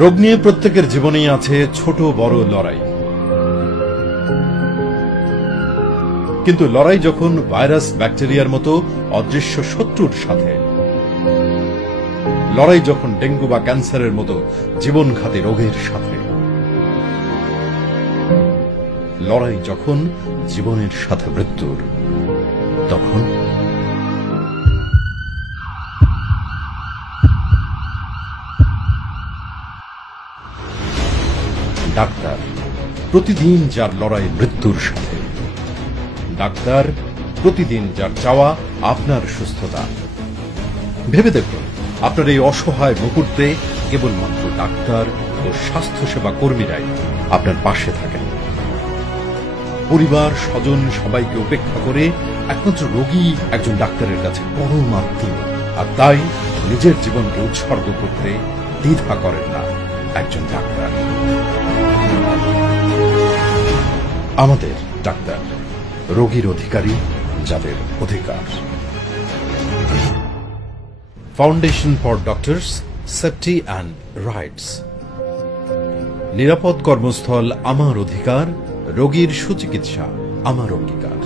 রোগ নিয়ে প্রত্যেকের জীবনেই আছে ছোট বড় লড়াই, কিন্তু লড়াই যখন ভাইরাস ব্যাকটেরিয়ার মতো অদৃশ্য শত্রুর সাথে, লড়াই যখন ডেঙ্গু বা ক্যান্সারের মতো জীবনঘাতী রোগের সাথে, লড়াই যখন জীবনের সাথে মৃত্যুর, তখন ডাক্তার প্রতিদিন যার লড়াই মৃত্যুর সাথে, ডাক্তার প্রতিদিন যার চাওয়া আপনার সুস্থতা। ভেবে দেখুন, আপনার এই অসহায় মুহূর্তে কেবলমাত্র ডাক্তার ও স্বাস্থ্যসেবা কর্মীরাই আপনার পাশে থাকেন। পরিবার স্বজন সবাইকে উপেক্ষা করে একমাত্র রোগী একজন ডাক্তারের কাছে পরম আত্মীয়, আর তাই নিজের জীবনকে উৎসর্গ করতে দ্বিধা করেন না একজন ডাক্তার। আমাদের ডাক্তার রোগীর অধিকারী, যাদের অধিকার। Foundation for doctors, safety and rights. নিরাপদ কর্মস্থল আমার অধিকার, রোগীর সুচিকিৎসা আমার অঙ্গীকার।